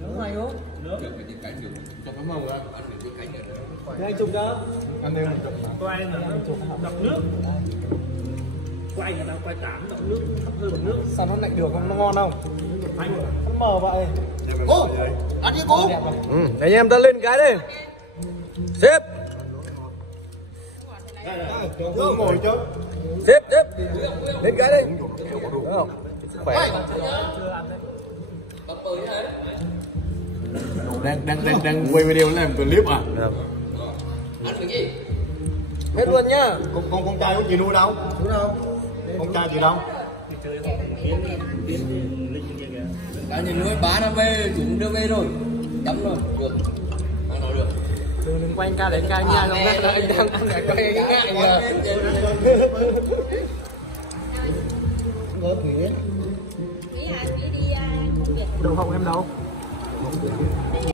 Đúng mày không? Được phải đi cánh được. Cho cái màu ra. Ăn được đi cánh được. Thế anh chụp cho. Ăn đều. Quay là nó đập nước. Quay người ta quay cản đập nước, thấp hơn bằng nước. Sao nó lạnh được không? Nó ngon không? Anh Nó mờ vậy. Ô, ăn đi cô. Anh em ta lên cái đi. Xếp. Cứ ngồi chứ. Xếp. Lên cái đi. Đúng không? Khỏe. Đang quay video làm clip à? Ăn cái gì? Hết luôn nhá. Con trai của chị nuôi đâu? Chú đâu? Con trai chị đâu? Cả nhìn nuôi bán nó về, chúng đưa về rồi. Chấm rồi, được. Ăn nói được. Đừng quay anh ca để anh ca nha, không là anh đang ăn để quay anh ngại kìa. Ngớt nghỉ. Đâu không em đâu?